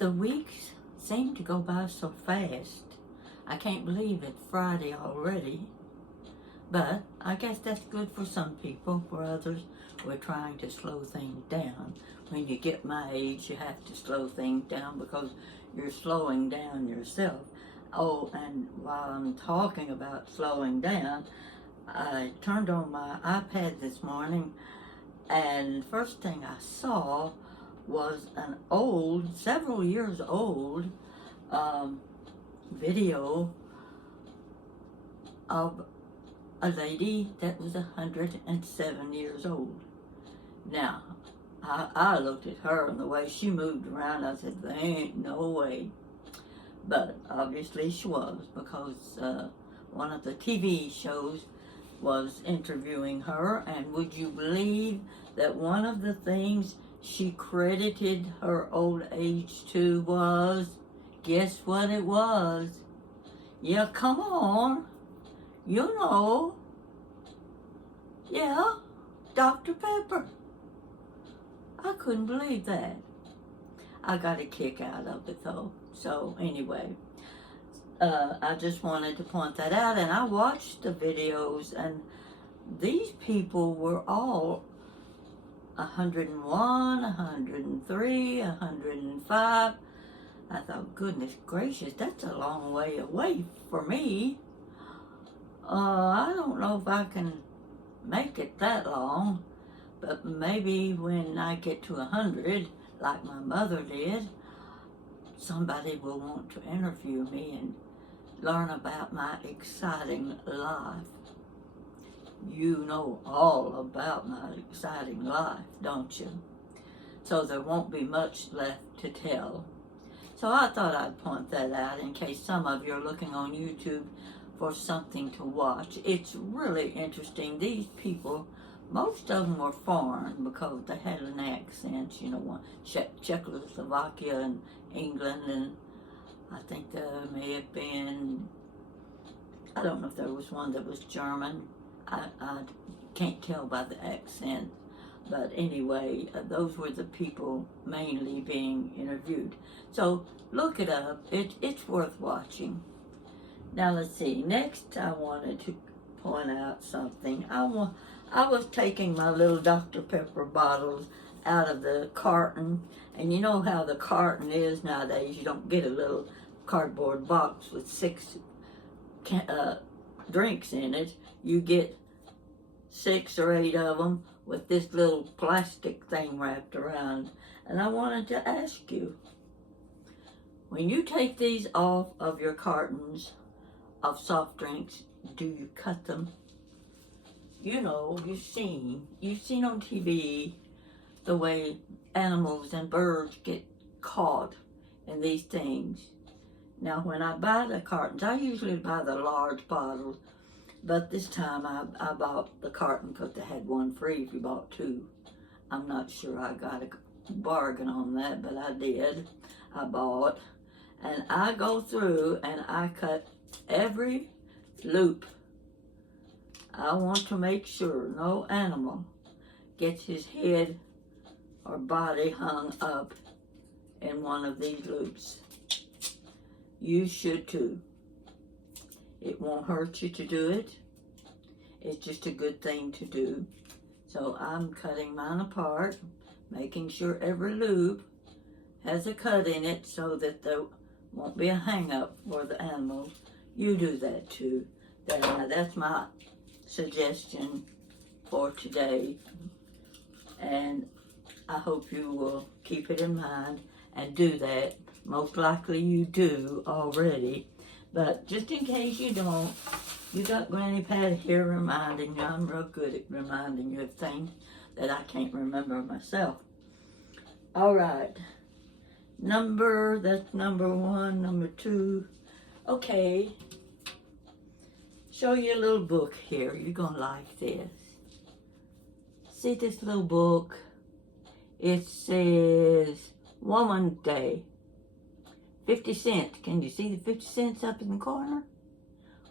The weeks seem to go by so fast. I can't believe it's Friday already. But I guess that's good for some people. For others, we're trying to slow things down. When you get my age, you have to slow things down because you're slowing down yourself. Oh, and while I'm talking about slowing down, I turned on my iPad this morning, and first thing I saw was an old, several years old, video of a lady that was 107 years old. Now, I looked at her and the way she moved around, I said, there ain't no way. But obviously she was, because one of the TV shows was interviewing her, and would you believe that one of the things she credited her old age to was, guess what it was? Yeah, come on. You know. Yeah, Dr. Pepper. I couldn't believe that. I got a kick out of it though. So anyway, I just wanted to point that out, and I watched the videos, and these people were all 101, 103, 105. I thought, goodness gracious, that's a long way away for me. I don't know if I can make it that long, but maybe when I get to 100, like my mother did, somebody will want to interview me and learn about my exciting life. You know all about my exciting life, don't you? So there won't be much left to tell. So I thought I'd point that out in case some of you are looking on YouTube for something to watch. It's really interesting. These people, most of them were foreign because they had an accent, you know, Czechoslovakia and England, and I think there may have been, I don't know if there was one that was German. I can't tell by the accent. But anyway, those were the people mainly being interviewed. So look it up. It's worth watching. Now let's see. Next, I wanted to point out something. I was taking my little Dr. Pepper bottles out of the carton, and you know how the carton is nowadays. You don't get a little cardboard box with 6 drinks in it. You get 6 or 8 of them with this little plastic thing wrapped around. And I wanted to ask you, when you take these off of your cartons of soft drinks, do you cut them? You know, you've seen on TV the way animals and birds get caught in these things. Now, when I buy the cartons, I usually buy the large bottles, but this time I bought the carton because they had one free if you bought 2. I'm not sure I got a bargain on that, but I did. I bought, and I go through and I cut every loop. I want to make sure no animal gets his head or body hung up in one of these loops. You should too. It won't hurt you to do it. It's just a good thing to do. So I'm cutting mine apart, making sure every loop has a cut in it so that there won't be a hang up for the animals. You do that too. That's my suggestion for today. And I hope you will keep it in mind and do that. Most likely you do already. But just in case you don't, you got Granny Pat here reminding you. I'm real good at reminding you of things that I can't remember myself. All right. That's number 1, number 2. Okay. Show you a little book here. You're going to like this. See this little book? It says Woman's Day. 50 cents. Can you see the 50 cents up in the corner?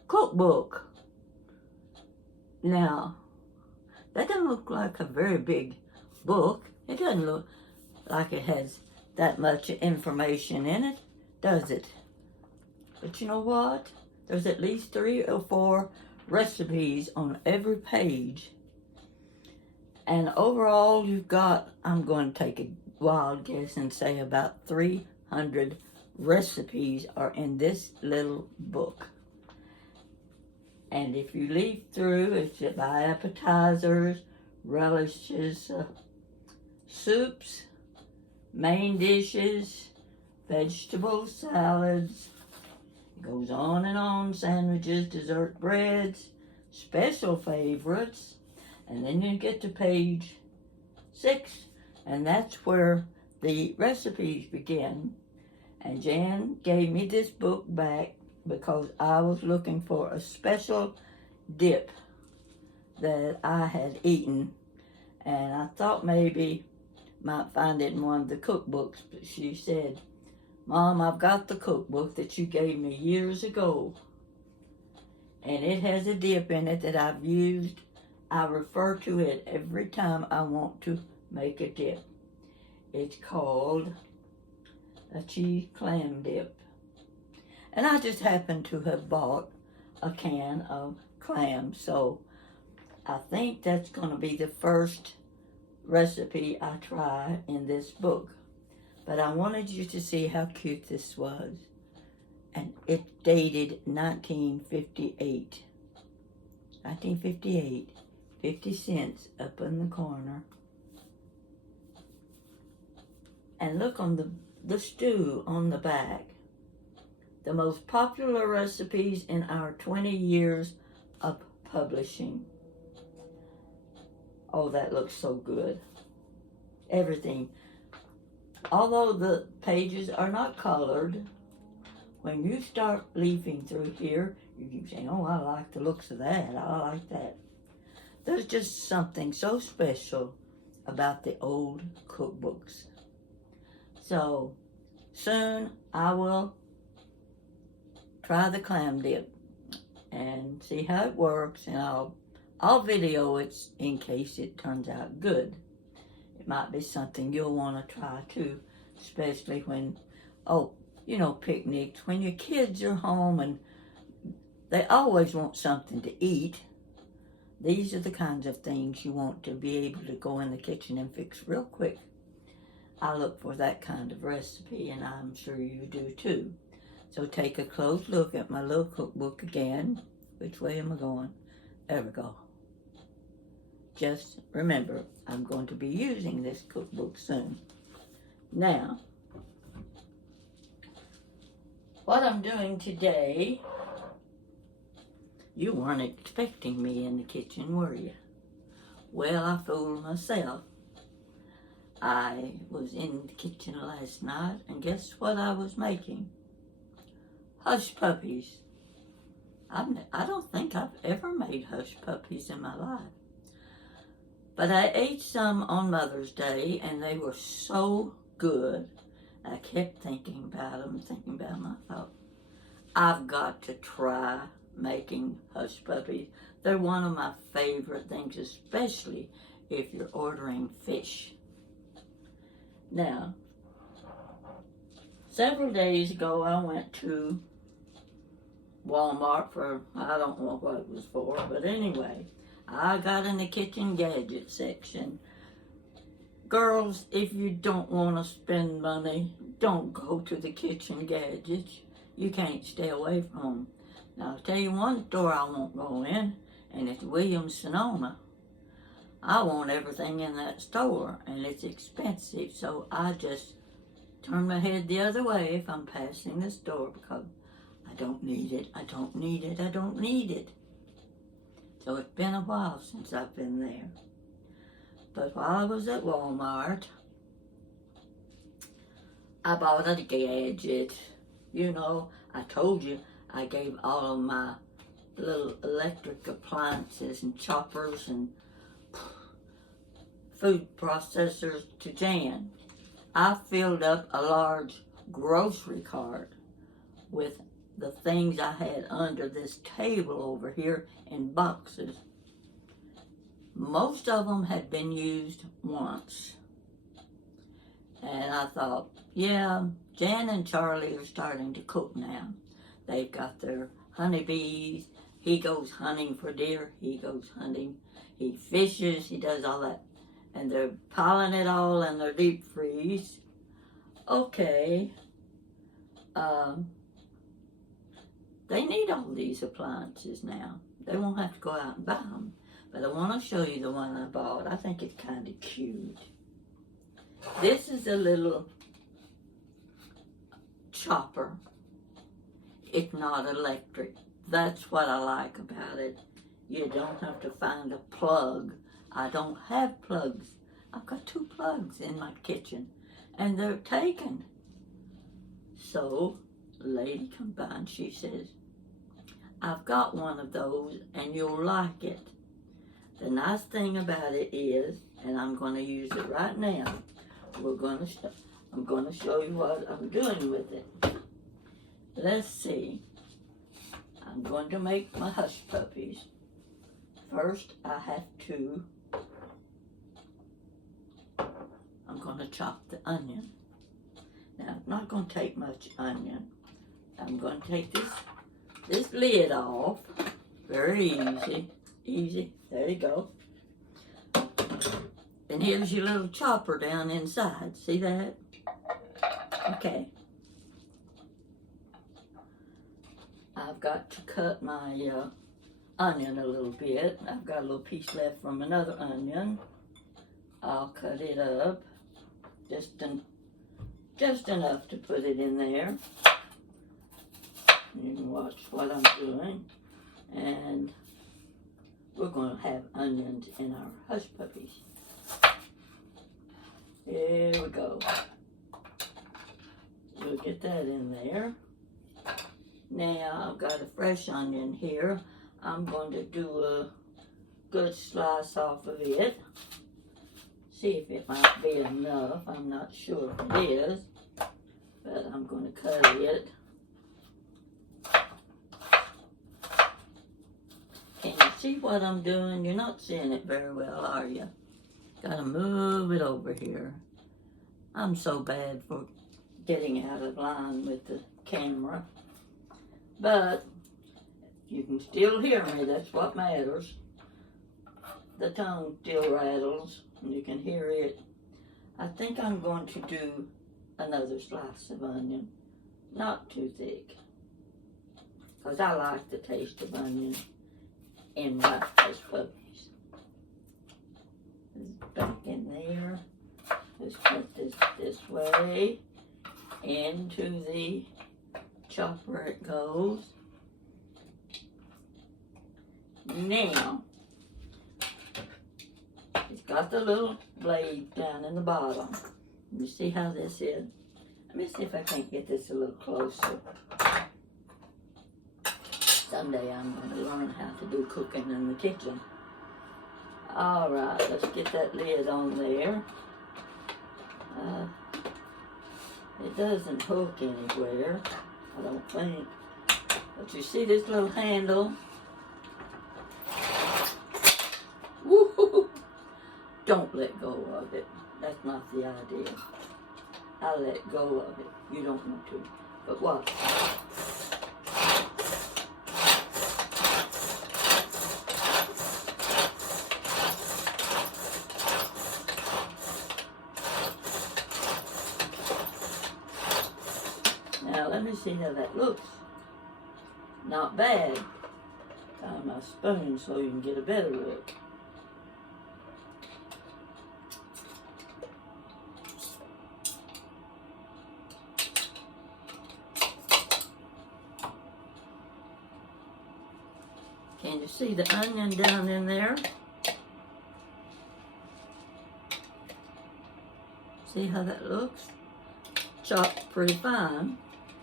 Cookbook. Now, that doesn't look like a very big book. It doesn't look like it has that much information in it, does it? But you know what? There's at least 3 or 4 recipes on every page. And overall, you've got, I'm going to take a wild guess and say about 300 recipes are in this little book. And if you leaf through, it's by appetizers, relishes, soups, main dishes, vegetables, salads. It goes on and on, sandwiches, dessert breads, special favorites. And then you get to page 6, and that's where the recipes begin. And Jan gave me this book back because I was looking for a special dip that I had eaten, and I thought maybe might find it in one of the cookbooks, but she said, "Mom, I've got the cookbook that you gave me years ago, and it has a dip in it that I've used. I refer to it every time I want to make a dip. It's called a cheese clam dip." And I just happened to have bought a can of clams, so I think that's going to be the first recipe I try in this book. But I wanted you to see how cute this was. And it dated 1958. 1958. 50 cents up in the corner. And look on the stew on the back. The most popular recipes in our 20 years of publishing. Oh, that looks so good. Everything. Although the pages are not colored, when you start leafing through here, you keep saying, "Oh, I like the looks of that. I like that." There's just something so special about the old cookbooks. So soon I will try the clam dip and see how it works, and I'll video it in case it turns out good. It might be something you'll want to try too, especially when, picnics, when your kids are home and they always want something to eat. These are the kinds of things you want to be able to go in the kitchen and fix real quick. I look for that kind of recipe, and I'm sure you do too. So take a close look at my little cookbook again. Which way am I going? There we go. Just remember, I'm going to be using this cookbook soon. Now, what I'm doing today, you weren't expecting me in the kitchen, were you? Well, I fooled myself. I was in the kitchen last night, and guess what I was making? Hush Puppies. I don't think I've ever made Hush Puppies in my life. But I ate some on Mother's Day, and they were so good. I kept thinking about them. I thought, I've got to try making Hush Puppies. They're one of my favorite things, especially if you're ordering fish. Now, several days ago, I went to Walmart for, I don't know what it was for, but anyway, I got in the kitchen gadget section. Girls, if you don't want to spend money, don't go to the kitchen gadgets. You can't stay away from them. Now, I'll tell you one store I won't go in, and it's Williams-Sonoma. I want everything in that store, and it's expensive, so I just turn my head the other way if I'm passing the store because I don't need it. So it's been a while since I've been there. But while I was at Walmart, I bought a gadget. I told you I gave all of my little electric appliances and choppers and food processors to Jan. I filled up a large grocery cart with the things I had under this table over here in boxes. Most of them had been used once. And I thought, yeah, Jan and Charlie are starting to cook now. They've got their honeybees. He goes hunting for deer. He goes hunting. He fishes. He does all that. And they're piling it all in their deep freeze. Okay. They need all these appliances now. They won't have to go out and buy them. But I want to show you the one I bought. I think it's kind of cute. This is a little chopper. It's not electric. That's what I like about it. You don't have to find a plug. I don't have plugs. I've got 2 plugs in my kitchen, and they're taken. So, the lady comes by and she says, I've got one of those and you'll like it. The nice thing about it is, and I'm going to use it right now, I'm going to show you what I'm doing with it. Let's see. I'm going to make my Hush Puppies. First, I'm going to chop the onion. Now, I'm not going to take much onion. I'm going to take this lid off. Very easy. Easy. There you go. And here's your little chopper down inside. See that? Okay. I've got to cut my onion a little bit. I've got a little piece left from another onion. I'll cut it up just enough to put it in there. You can watch what I'm doing. And we're going to have onions in our Hush Puppies. Here we go. We'll get that in there. Now I've got a fresh onion here. I'm going to do a good slice off of it. See if it might be enough. I'm not sure if it is, but I'm going to cut it. Can you see what I'm doing? You're not seeing it very well, are you? Gotta move it over here. I'm so bad for getting out of line with the camera. But you can still hear me, that's what matters. The tongue still rattles, and you can hear it. I think I'm going to do another slice of onion. Not too thick, because I like the taste of onion in my Hush Puppies. Back in there. Just put this way. Into the chopper it goes. Now, it's got the little blade down in the bottom. You see how this is? Let me see if I can't get this a little closer. Someday I'm going to learn how to do cooking in the kitchen. All right, let's get that lid on there. It doesn't hook anywhere, I don't think. But you see this little handle? Woo-hoo-hoo. Don't let go of it. That's not the idea. I let go of it. You don't want to. But watch. Now let me see how that looks. Not bad. Find my spoon so you can get a better look. Can you see the onion down in there? See how that looks? Chopped pretty fine.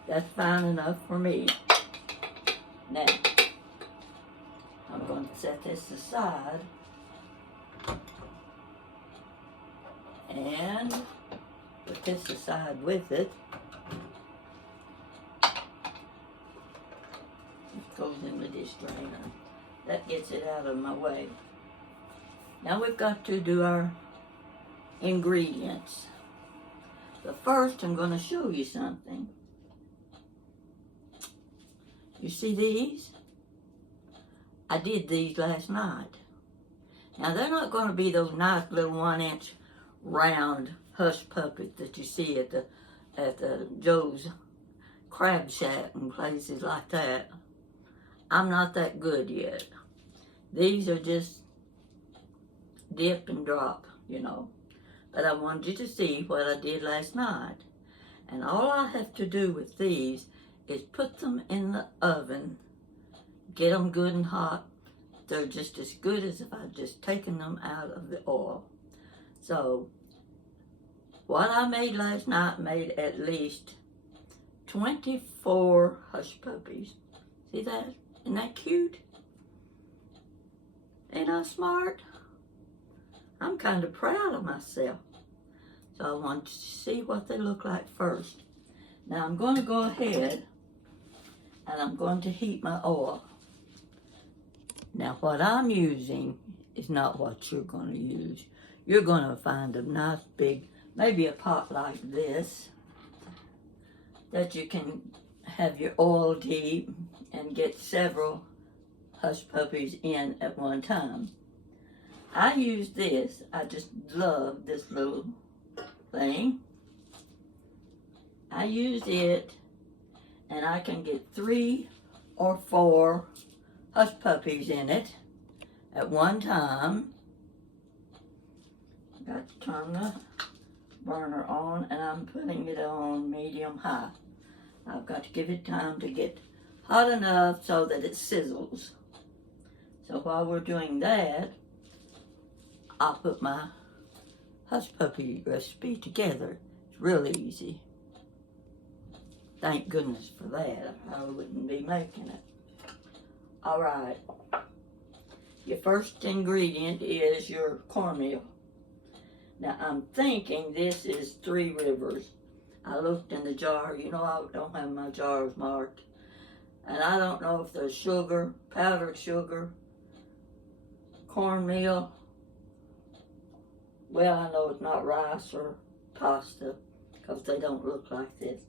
That's fine enough for me. Now, I'm going to set this aside and put this aside with it. It goes in the dish drainer. That gets it out of my way. Now we've got to do our ingredients. But first, I'm going to show you something. You see these? I did these last night. Now, they're not going to be those nice little 1-inch round Hush Puppies that you see at the Joe's Crab Shack and places like that. I'm not that good yet. These are just dip and drop, you know. But I wanted you to see what I did last night. And all I have to do with these is put them in the oven, get them good and hot. They're just as good as if I'd just taken them out of the oil. So, what I made last night made at least 24 Hush Puppies. See that? Isn't that cute? Ain't I smart? I'm kind of proud of myself. So I want you to see what they look like first. Now I'm going to go ahead and I'm going to heat my oil. Now what I'm using is not what you're going to use. You're going to find a nice big, maybe a pot like this, that you can have your oil deep and get several Hush Puppies in at one time. I use this. I just love this little thing. I use it, and I can get 3 or 4 Hush Puppies in it at one time. Got to turn the burner on, and I'm putting it on medium high. I've got to give it time to get hot enough so that it sizzles. So while we're doing that, I'll put my Hush Puppy recipe together. It's really easy. Thank goodness for that. I wouldn't be making it. All right. Your first ingredient is your cornmeal. Now, I'm thinking this is 3 Rivers. I looked in the jar. You know, I don't have my jars marked. And I don't know if there's sugar, powdered sugar, cornmeal. Well, I know it's not rice or pasta because they don't look like this.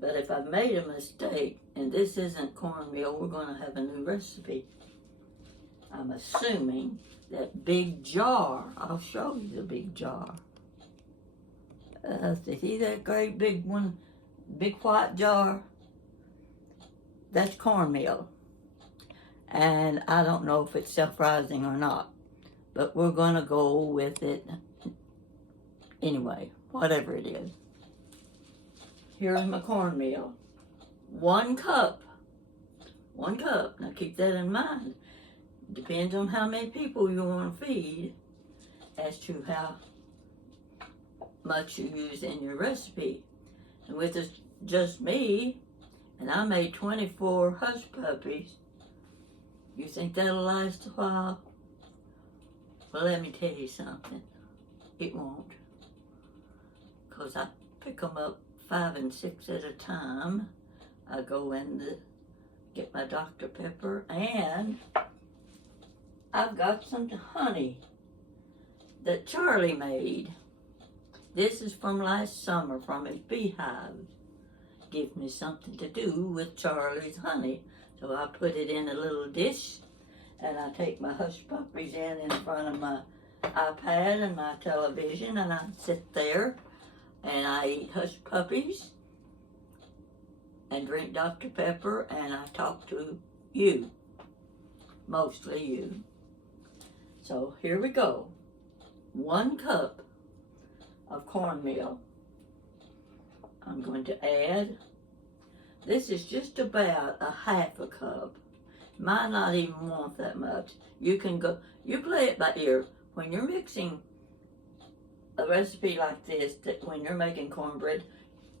But if I've made a mistake and this isn't cornmeal, we're going to have a new recipe. I'm assuming that big jar, I'll show you the big jar. See that great big one, big white jar? That's cornmeal. And I don't know if it's self-rising or not, but we're going to go with it anyway, whatever it is. Here's my cornmeal. 1 cup. 1 cup. Now keep that in mind. Depends on how many people you want to feed as to how much you use in your recipe. And with this, just me, and I made 24 Hush Puppies, you think that'll last a while? Well, let me tell you something. It won't. Because I pick them up 5 and 6 at a time. I go in to get my Dr. Pepper, and I've got some honey that Charlie made. This is from last summer from his beehive. Gives me something to do with Charlie's honey. So I put it in a little dish, and I take my Hush Puppies in front of my iPad and my television, and I sit there and I eat Hush Puppies and drink Dr. Pepper, and I talk to you, mostly you. So here we go. 1 cup of cornmeal. I'm going to add, this is just about a 1/2 cup. Might not even want that much. You can go, you play it by ear. When you're mixing a recipe like this, that when you're making cornbread,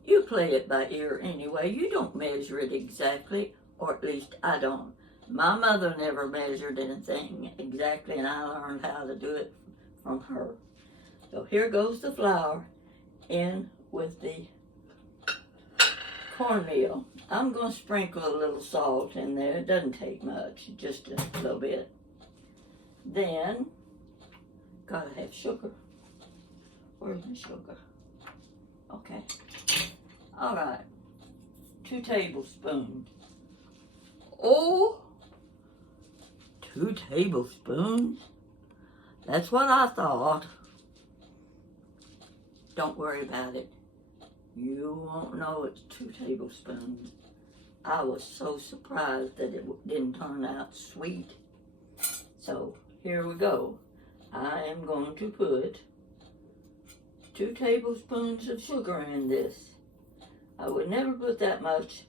you play it by ear anyway. You don't measure it exactly, or at least I don't. My mother never measured anything exactly, and I learned how to do it from her. So here goes the flour in with the cornmeal. I'm going to sprinkle a little salt in there. It doesn't take much, just a little bit. Then, gotta have sugar. Where's my sugar? All right, 2 tablespoons. Oh, 2 tablespoons? That's what I thought. Don't worry about it. You won't know it's 2 tablespoons. I was so surprised that it didn't turn out sweet. So here we go. I am going to put 2 tablespoons of sugar in this. I would never put that much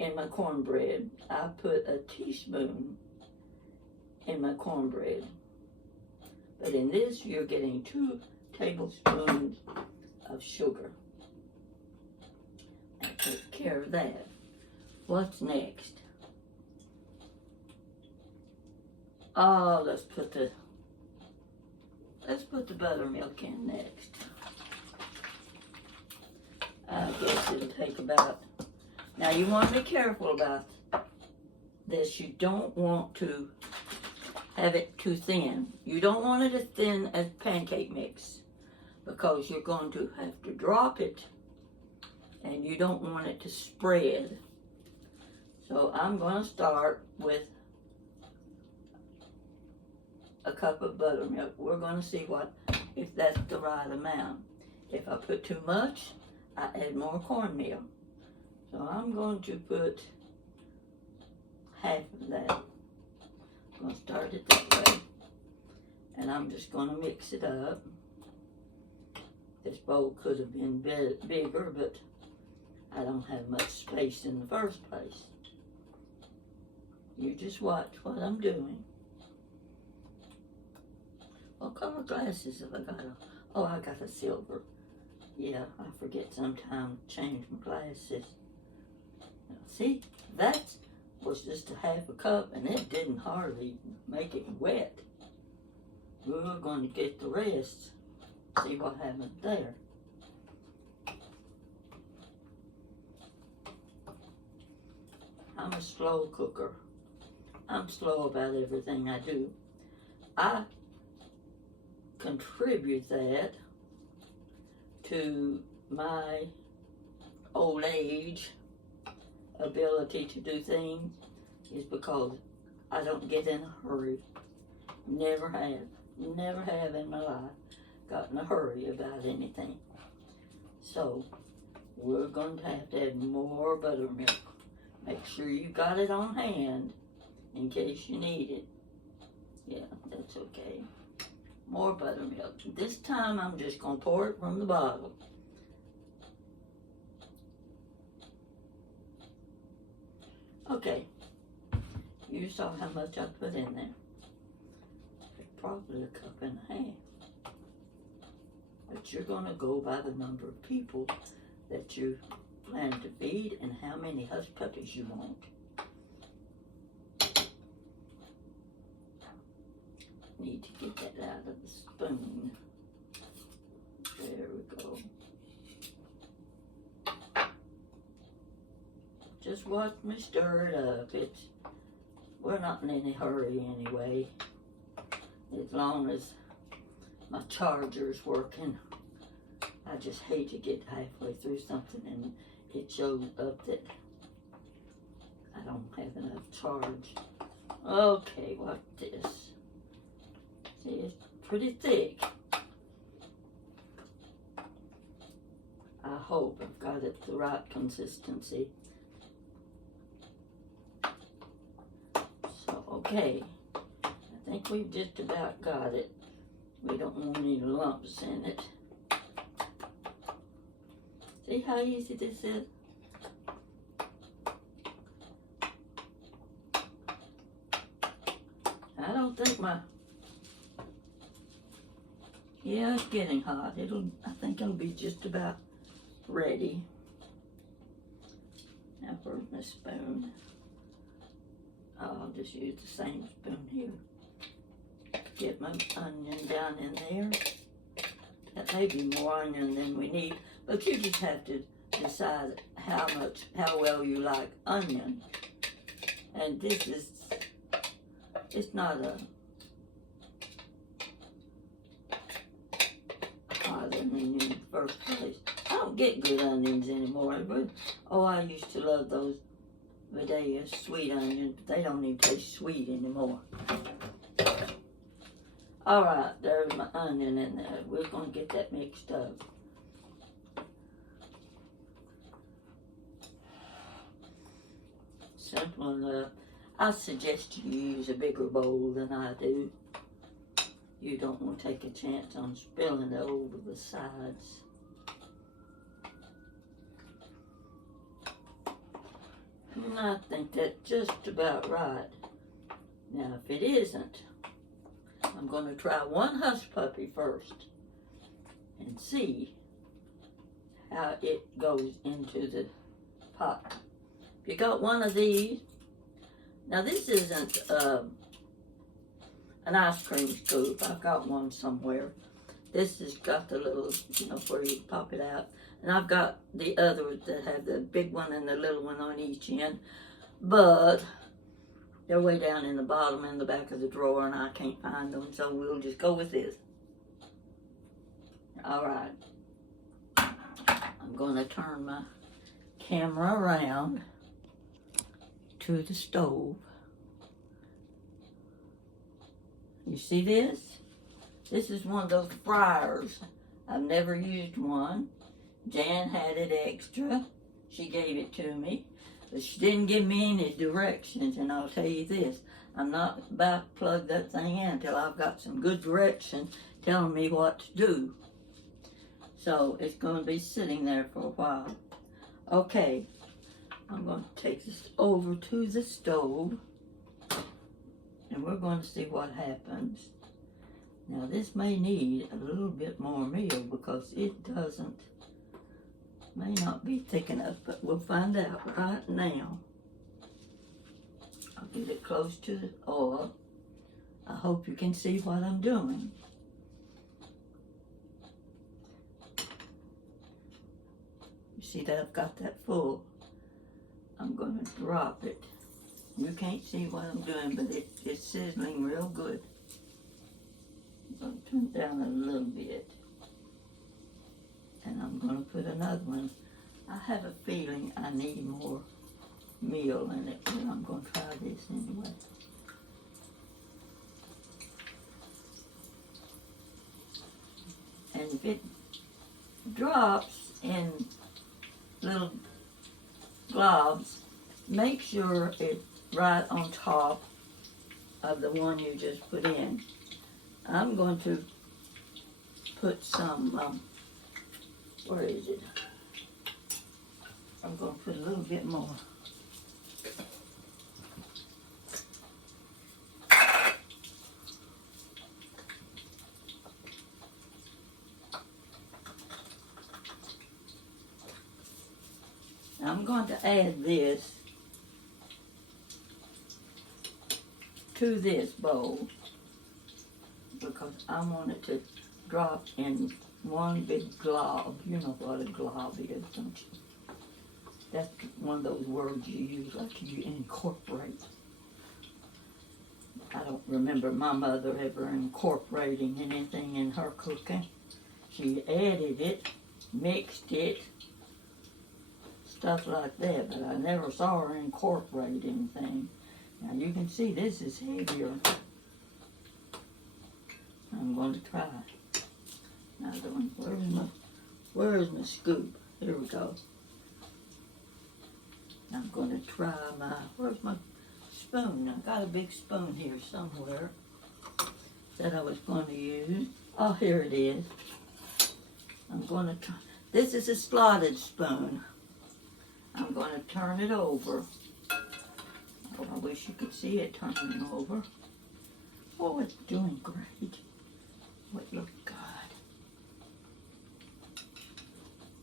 in my cornbread. I put a teaspoon in my cornbread. But in this, you're getting 2 tablespoons of sugar. I'll take care of that. What's next? Oh, let's put the buttermilk in next. I guess it'll take about, now you want to be careful about this. You don't want to have it too thin. You don't want it as thin as pancake mix because you're going to have to drop it and you don't want it to spread. So I'm going to start with a cup of buttermilk. We're going to see if that's the right amount. If I put too much, I add more cornmeal. So I'm going to put half of that. I'm going to start it that way. And I'm just going to mix it up. This bowl could have been bigger, but I don't have much space in the first place. You just watch what I'm doing. What color glasses have I got on? Oh, I got a silver. Yeah, I forget sometimes to change my glasses. Now, see, that was just a half a cup and it didn't hardly make it wet. We're going to get the rest. See what happened there. I'm a slow cooker. I'm slow about everything I do. I contribute that to my old age ability to do things is because I don't get in a hurry. Never have in my life got in a hurry about anything. So we're going to have add more buttermilk. Make sure you got it on hand in case you need it. Yeah, that's okay. More buttermilk. This time I'm just going to pour it from the bottle. Okay. You saw how much I put in there. Probably a cup and a half. But you're going to go by the number of people that you plan to feed and how many Hush Puppies you want. Need to get that out of the spoon. There we go. Just watch me stir it up. We're not in any hurry anyway. As long as my charger's working. I just hate to get halfway through something and it shows up that I don't have enough charge. Okay, what's this? See, it's pretty thick. I hope I've got it the right consistency. So, okay. I think we've just about got it. We don't want any lumps in it. See how easy this is? I don't think yeah, it's getting hot. I think it'll be just about ready. Now for my spoon. I'll just use the same spoon here. Get my onion down in there. That may be more onion than we need, but you just have to decide how well you like onion. And this is, it's not a hot onion in the first place. I don't don't get good onions anymore. But, oh, I used to love those Vidalia sweet onions, but they don't even taste sweet anymore. Alright, there's my onion in there. We're going to get that mixed up. Simple enough. I suggest you use a bigger bowl than I do. You don't want to take a chance on spilling it over the sides. And I think that's just about right. Now, if it isn't, I'm going to try one Hush Puppy first and see how it goes into the pot. If you got one of these, now this isn't an ice cream scoop. I've got one somewhere. This has got the little, where you pop it out. And I've got the others that have the big one and the little one on each end. But they're way down in the bottom in the back of the drawer and I can't find them. So we'll just go with this. All right. I'm going to turn my camera around to the stove. You see this? This is one of those fryers. I've never used one. Jan had it extra. She gave it to me. But she didn't give me any directions, and I'll tell you this. I'm not about to plug that thing in until I've got some good directions telling me what to do. So it's going to be sitting there for a while. Okay, I'm going to take this over to the stove, and we're going to see what happens. Now this may need a little bit more meal because it may not be thick enough, but we'll find out right now. I'll get it close to the oil. I hope you can see what I'm doing. You see that I've got that full. I'm going to drop it. You can't see what I'm doing, but it's sizzling real good. I'm going to turn it down a little bit. And I'm going to put another one. I have a feeling I need more meal in it, but I'm going to try this anyway. And if it drops in little globs, make sure it's right on top of the one you just put in. I'm going to put some, where is it? I'm going to put a little bit more. Now I'm going to add this to this bowl because I want it to drop in one big glob. You know what a glob is, don't you? That's one of those words you use, like you incorporate. I don't remember my mother ever incorporating anything in her cooking. She added it, mixed it, stuff like that, but I never saw her incorporate anything. Now you can see this is heavier. I'm going to try another one. Where's my scoop? Here we go. I'm going to try where's my spoon? I've got a big spoon here somewhere that I was going to use. Oh, here it is. I'm going to try. This is a slotted spoon. I'm going to turn it over. Oh, I wish you could see it turning over. Oh, it's doing great. Oh, it looks good.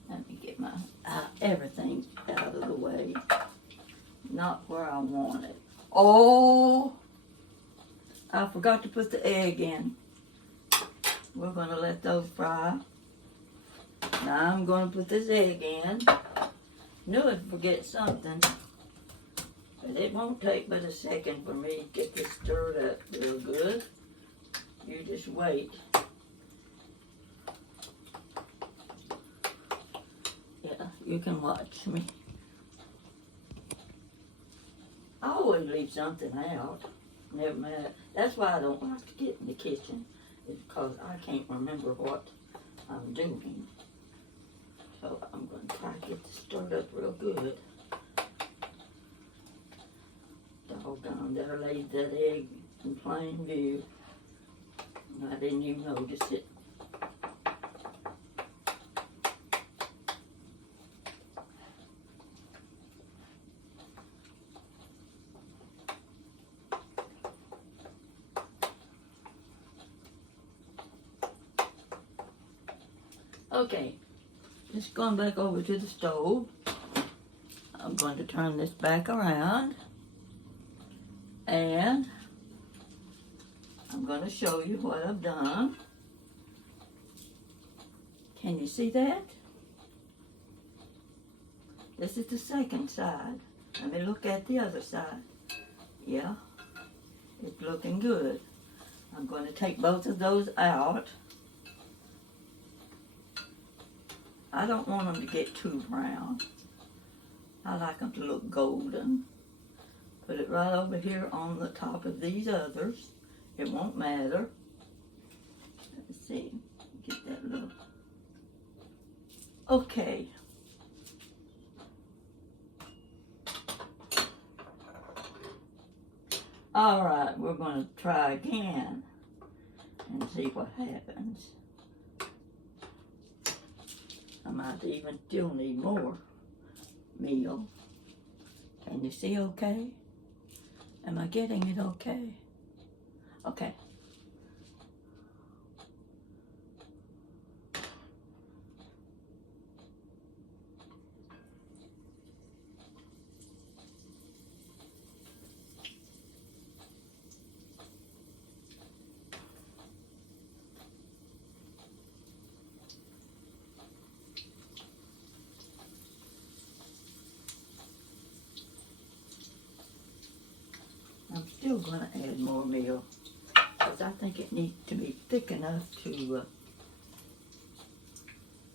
Let me get my everything out of the way. Not where I want it. Oh, I forgot to put the egg in. We're going to let those fry. Now I'm going to put this egg in. Knew I'd forget something. But it won't take but a second for me to get this stirred up real good. You just wait. you can watch me. I always leave something out. Never mind. That's why I don't like to get in the kitchen. It's because I can't remember what I'm doing. So I'm going to try to get this stirred up real good. Doggone, there laid that egg in plain view. And I didn't even notice it. Okay, just going back over to the stove. I'm going to turn this back around and I'm going to show you what I've done. Can you see that? This is the second side. Let me look at the other side. Yeah, it's looking good. I'm going to take both of those out. I don't want them to get too brown. I like them to look golden. Put it right over here on the top of these others. It won't matter. Let's see. Get that little. Okay. All right, we're going to try again and see what happens. I might even still need more meal. Can you see okay? Am I getting it okay? Okay. I'm still going to add more meal because I think it needs to be thick enough to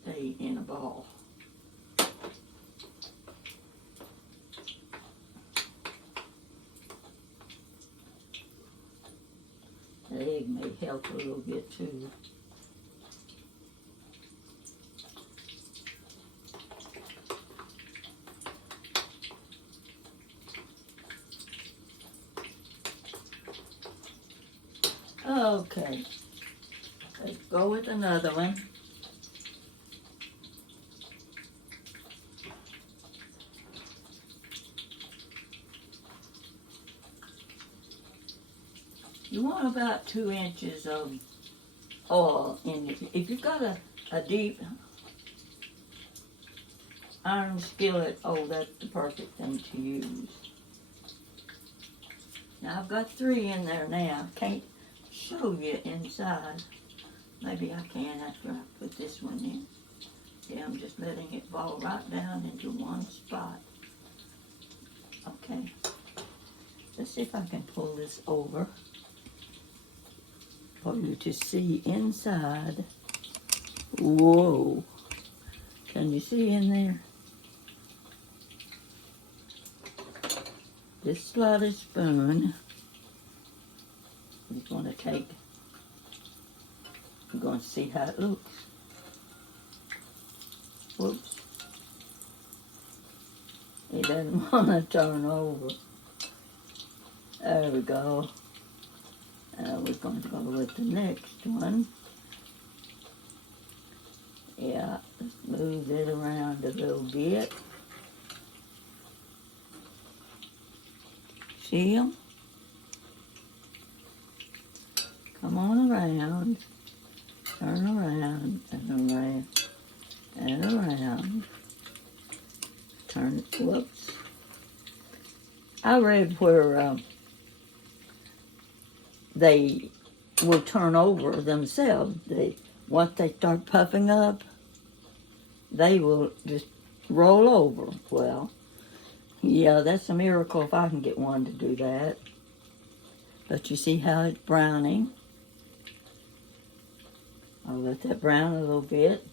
stay in a ball. The egg may help a little bit too. Okay, let's go with another one. You want about 2 inches of oil in it. If you've got a deep iron skillet, oh, that's the perfect thing to use. Now I've got 3 in there now. Can't show you inside. Maybe I can after I put this one in. Yeah, I'm just letting it fall right down into one spot. Okay. Let's see if I can pull this over for you to see inside. Whoa. Can you see in there? This slotted spoon is going to take, I'm going to see how it looks. Whoops. It doesn't want to turn over. There we go. We're going to go with the next one. Yeah, let's move it around a little bit. See them? Come on around. Turn around and around and around. Turn, whoops. I read where they will turn over themselves. Once they start puffing up, they will just roll over. Well, yeah, that's a miracle if I can get one to do that. But you see how it's browning? I'll let that brown a little bit.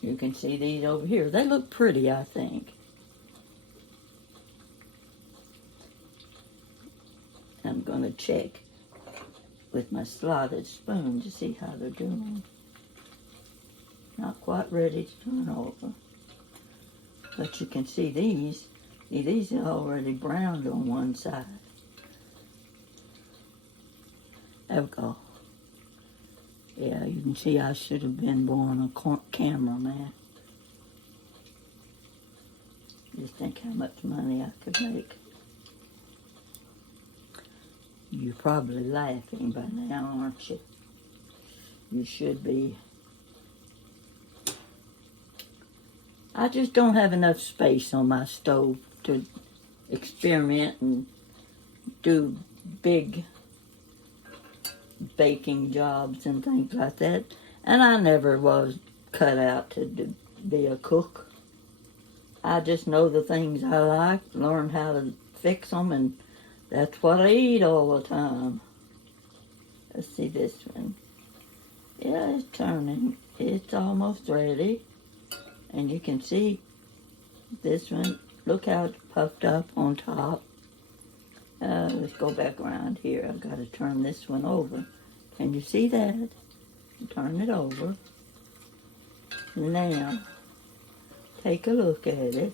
You can see these over here. They look pretty, I think. I'm going to check with my slotted spoon to see how they're doing. Not quite ready to turn over. But you can see these. See, these are already browned on one side. There we go. Yeah, you can see I should have been born a cameraman. Just think how much money I could make. You're probably laughing by now, aren't you? You should be. I just don't have enough space on my stove to experiment and do big baking jobs and things like that. And I never was cut out to be a cook. I just know the things I like, learn how to fix them, and that's what I eat all the time. Let's see this one. Yeah, it's turning. It's almost ready. And you can see this one. Look how it's puffed up on top. Let's go back around here. I've got to turn this one over. Can you see that? Turn it over. Now, take a look at it.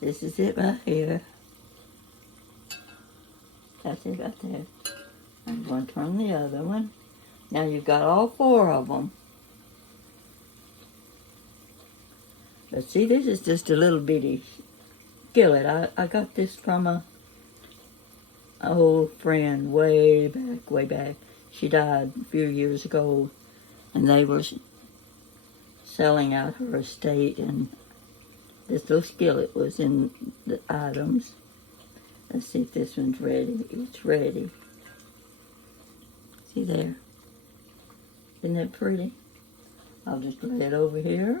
This is it right here. That's it right there. I'm going to turn the other one. Now you've got all four of them. But see, this is just a little bitty skillet. I got this from a old friend way back. She died a few years ago, and they were selling out her estate, and this little skillet was in the items. Let's see if this one's ready. It's ready. See there? Isn't that pretty? I'll just lay it over here.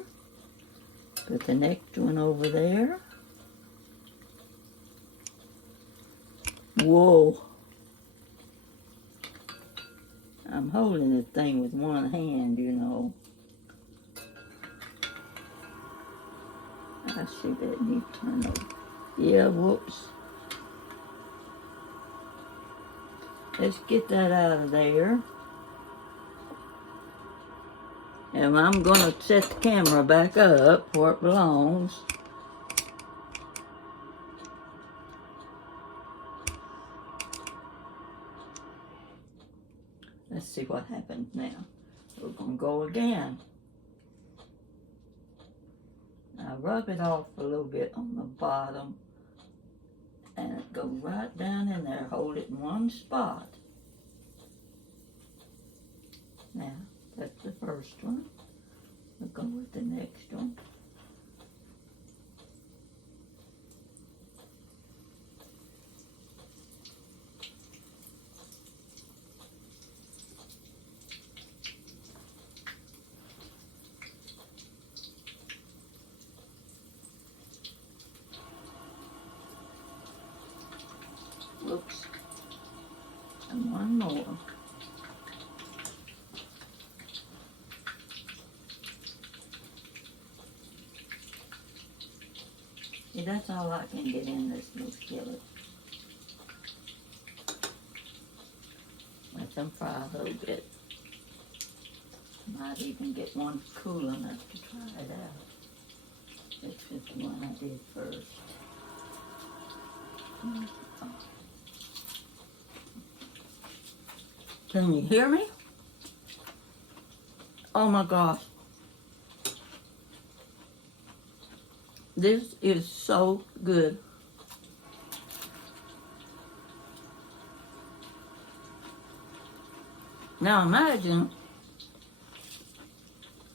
Put the next one over there. Whoa. I'm holding this thing with one hand, you know. I see that need to turn over. Yeah, whoops. Let's get that out of there. And I'm going to set the camera back up where it belongs. Let's see what happens now. We're going to go again. Now rub it off a little bit on the bottom. And go right down in there. Hold it in one spot. Now, that's the first one. We'll go with the next one. Whoops. And one more. See, that's all I can get in this little skillet. Let them fry a little bit. Might even get one cool enough to try it out. This is the one I did first. Can you hear me? Oh my gosh. This is so good. Now imagine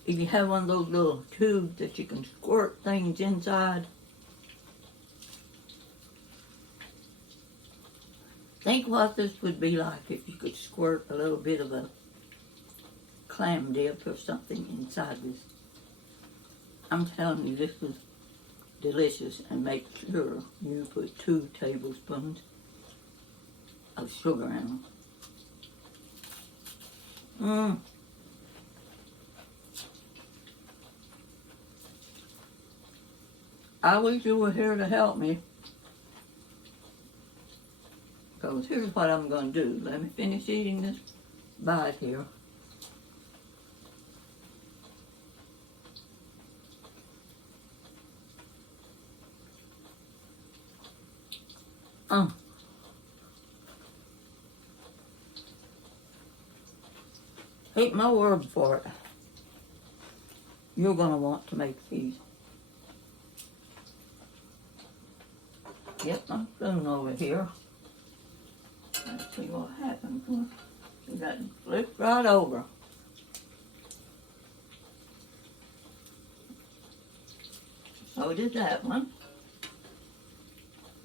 if you have one of those little tubes that you can squirt things inside. Think what this would be like if you could squirt a little bit of a clam dip or something inside this. I'm telling you, this was delicious, and make sure you put 2 tablespoons of sugar in them. I wish you were here to help me. Because here's what I'm going to do. Let me finish eating this bite here. Take my word for it. You're going to want to make these. Get my spoon over here. Let's see what happens. You got to flip right over. So did that one.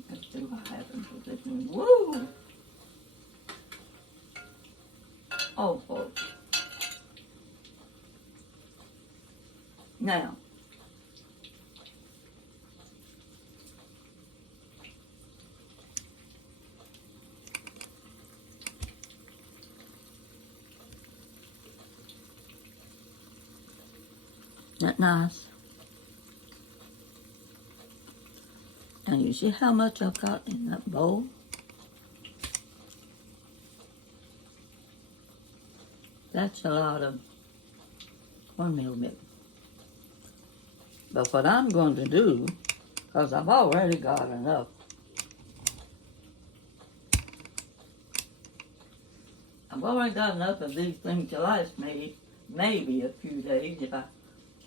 Let's see what happens with this one. Woo! Oh, folks. Now, isn't that nice? And you see how much I've got in that bowl? That's a lot of cornmeal mix. But what I'm going to do, because I've already got enough, I've already got enough of these things to last me maybe a few days if I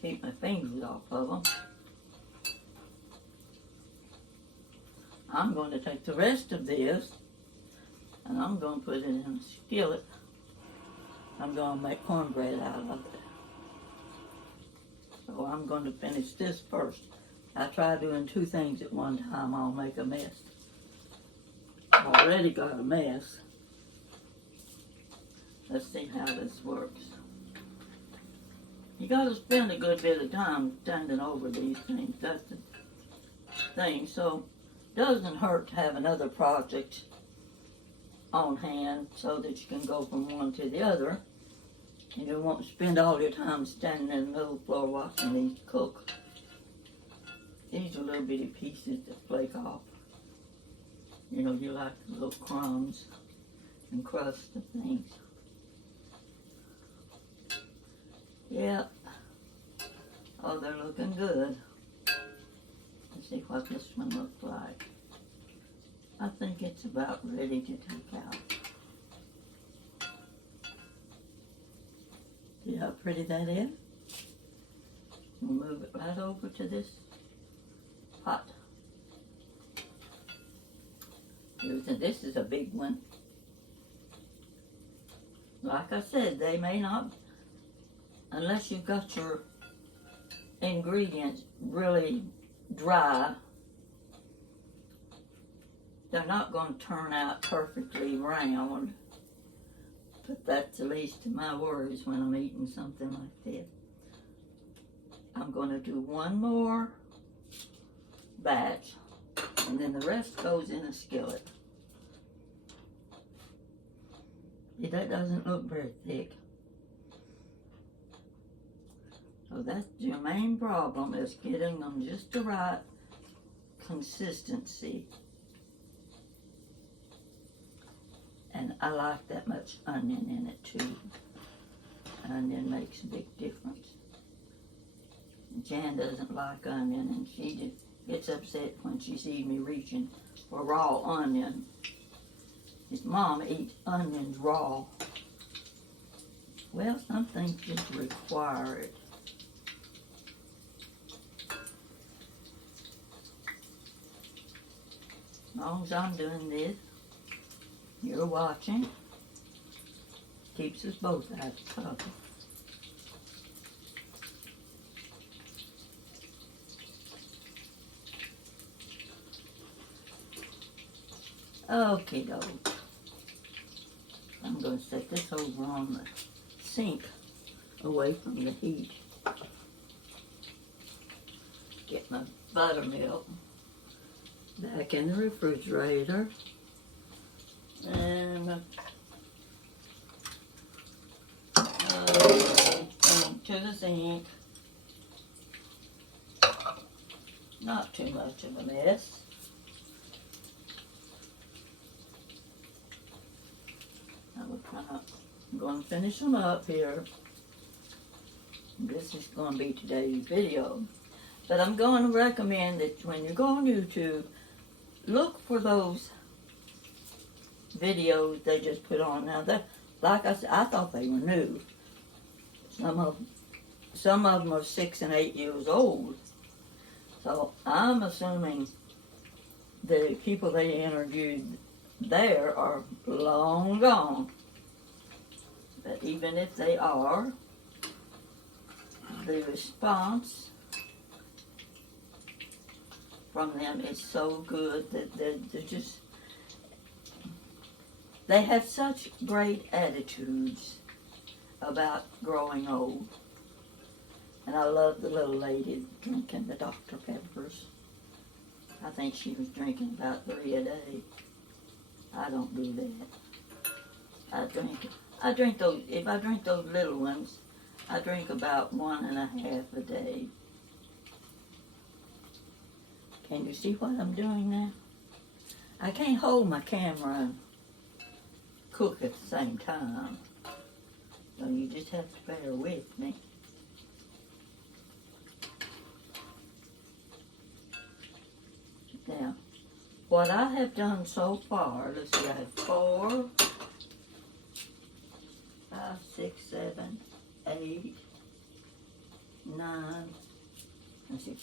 keep my fingers off of them. I'm going to take the rest of this and I'm going to put it in a skillet. I'm going to make cornbread out of it. So I'm going to finish this first. I try doing two things at one time, I'll make a mess. I've already got a mess. Let's see how this works. You got to spend a good bit of time standing over these things. That's the thing. So it doesn't hurt to have another project on hand so that you can go from one to the other. And you won't spend all your time standing in the middle floor watching these cook. These are little bitty pieces that flake off. You know, you like the little crumbs and crust of things. Yep. Oh, they're looking good. Let's see what this one looks like. I think it's about ready to take out. See how pretty that is? We'll move it right over to this pot. This is a big one. Like I said, they may not, unless you've got your ingredients really dry, they're not going to turn out perfectly round. But that's the least of my worries when I'm eating something like this. I'm going to do one more batch, and then the rest goes in a skillet. See, that doesn't look very thick. So that's your main problem, is getting them just the right consistency. And I like that much onion in it too. Onion makes a big difference. Jan doesn't like onion, and she just gets upset when she sees me reaching for raw onion. His mom eats onions raw. Well, some things just require it. As long as I'm doing this, you're watching. Keeps us both out of trouble. Okay, doke. I'm going to set this over on the sink away from the heat. Get my buttermilk back in the refrigerator. And to the sink. Not too much of a mess. I'm going to finish them up here. This is going to be today's video. But I'm going to recommend that when you go on YouTube, look for those videos they just put on. Now, like I said, I thought they were new. Some of them are 6 and 8 years old. So I'm assuming the people they interviewed there are long gone. But even if they are, the response from them is so good that they're just, they have such great attitudes about growing old. And I love the little lady drinking the Dr. Peppers. I think she was drinking about 3 a day. I don't do that. I drink those, if I drink those little ones, I drink about 1.5 a day. Can you see what I'm doing now? I can't hold my camera and cook at the same time. So you just have to bear with me. Now, what I have done so far, let's see, I have 4, 5, 6, 7, 8, 9, let's see,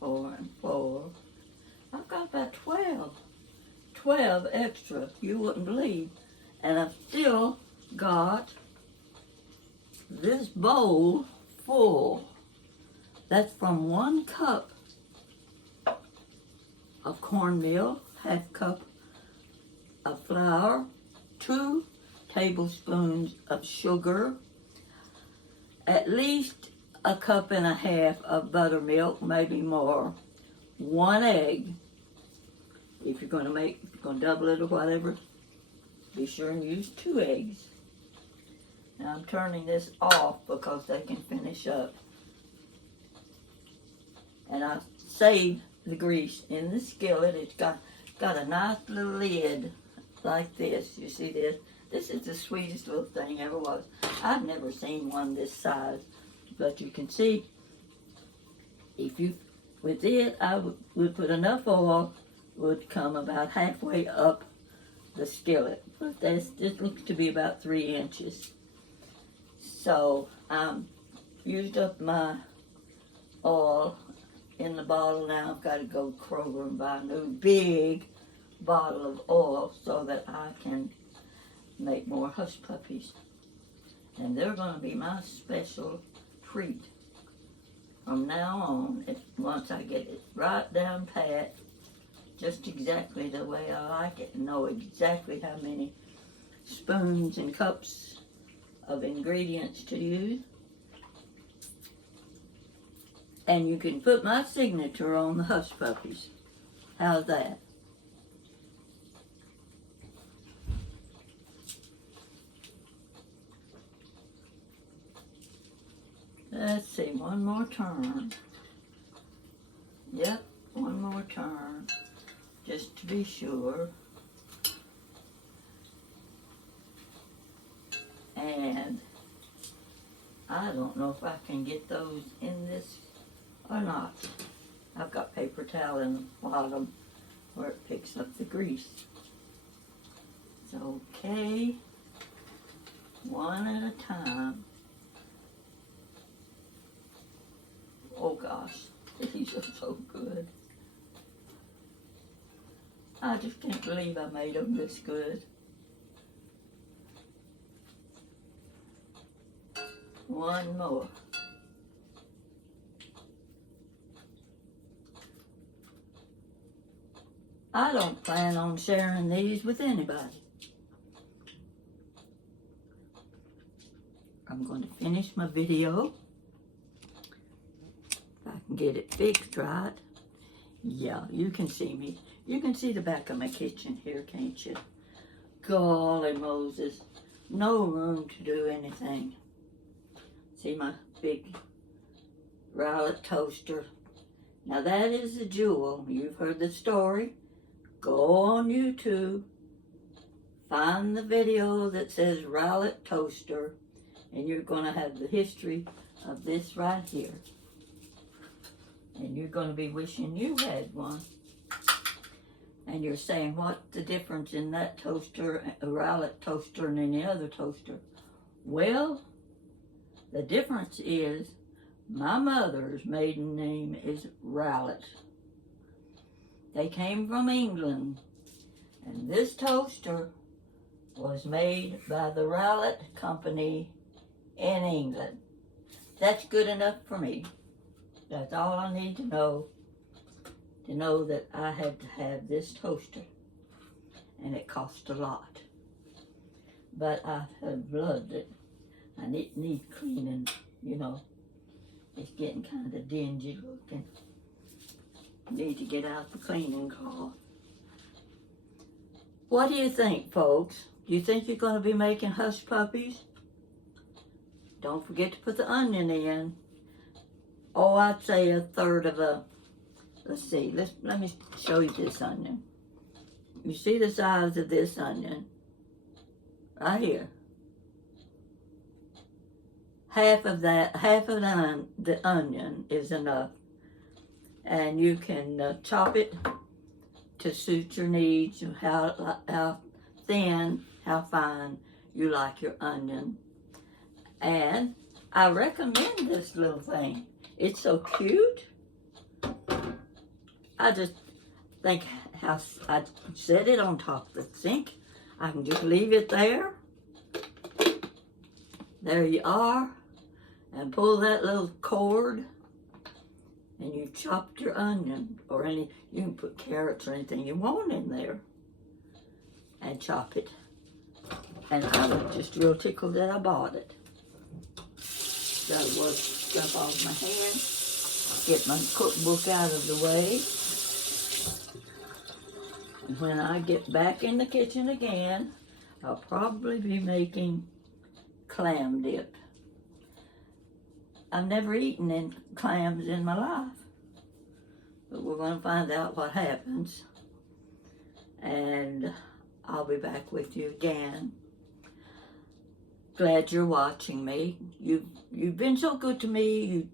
4 and 4. I've got about 12 extra, you wouldn't believe. And I've still got this bowl full. That's from 1 cup of cornmeal, 1/2 cup of flour, 2 tablespoons of sugar, at least 1.5 cups of buttermilk, maybe more, 1 egg. If you're going to double it or whatever, be sure and use 2 eggs. Now I'm turning this off because they can finish up. And I saved the grease in the skillet. It's got a nice little lid like this. You see this? This is the sweetest little thing ever was. I've never seen one this size. But you can see, with it, I would put enough oil, would come about halfway up the skillet. But this looks to be about 3 inches. So I used up my oil in the bottle. Now I've got to go to Kroger and buy a new big bottle of oil so that I can make more Hush Puppies. And they're going to be my special treat from now on. Once I get it right down pat, just exactly the way I like it, and know exactly how many spoons and cups of ingredients to use. And you can put my signature on the Hush Puppies. How's that? Let's see, one more turn. Yep, one more turn, just to be sure. And I don't know if I can get those in this or not. I've got paper towel in the bottom where it picks up the grease. It's okay, one at a time. Oh gosh, these are so good. I just can't believe I made them this good. One more. I don't plan on sharing these with anybody. I'm going to finish my video. If I can get it fixed right. Yeah, you can see me. You can see the back of my kitchen here, can't you? Golly Moses. No room to do anything. See my big Rowlett toaster Now that is a jewel. You've heard the story. Go on YouTube, find the video that says Rowlett Toaster, and you're going to have the history of this right here. And you're going to be wishing you had one. And you're saying, what's the difference in that toaster, a Rowlett toaster, and any other toaster? Well, the difference is my mother's maiden name is Rowlett. They came from England, and this toaster was made by the Rowlett Company in England. That's good enough for me. That's all I need to know that I had to have this toaster, and it cost a lot. But I have loved it, and it needs cleaning, you know. It's getting kind of dingy looking. Need to get out the cleaning cloth. What do you think, folks? Do you think you're going to be making Hush Puppies? Don't forget to put the onion in. Oh, I'd say a third of a, let's see, let me show you this onion. You see the size of this onion? Right here. Half of the onion is enough. And you can chop it to suit your needs, how thin, how fine you like your onion. And I recommend this little thing. It's so cute. I just think how I set it on top of the sink. I can just leave it there. There you are. And pull that little cord. And you've chopped your onion, or you can put carrots or anything you want in there, and chop it. And I was just real tickled that I bought it. Got to work stuff off my hand, get my cookbook out of the way. And when I get back in the kitchen again, I'll probably be making clam dip. I've never eaten clams in my life, but we're going to find out what happens, and I'll be back with you again. Glad you're watching me. You've been so good to me.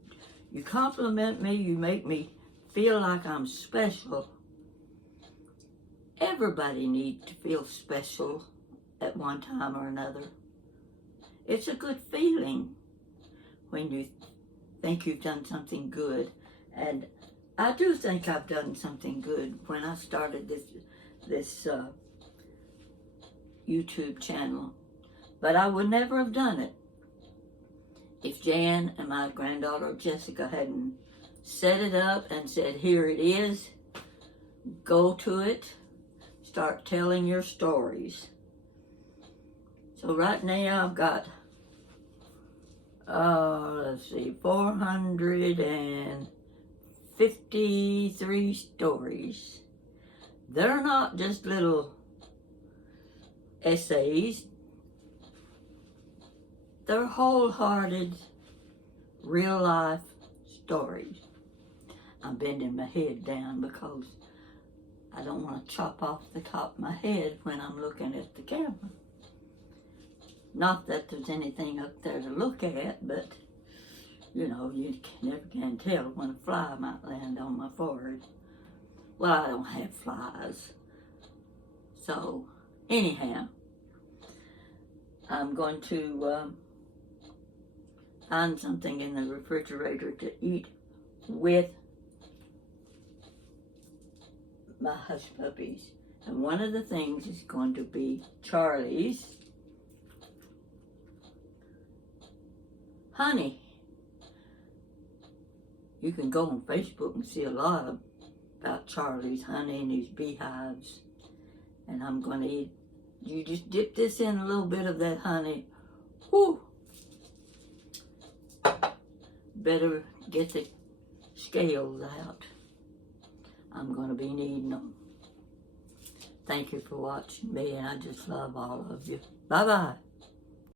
You compliment me. You make me feel like I'm special. Everybody needs to feel special at one time or another. It's a good feeling when you think you've done something good. And I do think I've done something good when I started this YouTube channel. But I would never have done it if Jan and my granddaughter Jessica hadn't set it up and said, here it is, go to it, start telling your stories. So right now I've got let's see, 453 stories. They're not just little essays. They're wholehearted, real-life stories. I'm bending my head down because I don't want to chop off the top of my head when I'm looking at the camera. Not that there's anything up there to look at, but, you know, you never can tell when a fly might land on my forehead. Well, I don't have flies. So, anyhow, I'm going to find something in the refrigerator to eat with my Hush Puppies. And one of the things is going to be Charlie's honey. You can go on Facebook and see a lot about Charlie's honey and his beehives. And I'm going to eat. You just dip this in a little bit of that honey. Whew. Better get the scales out. I'm going to be needing them. Thank you for watching me, and I just love all of you. Bye-bye.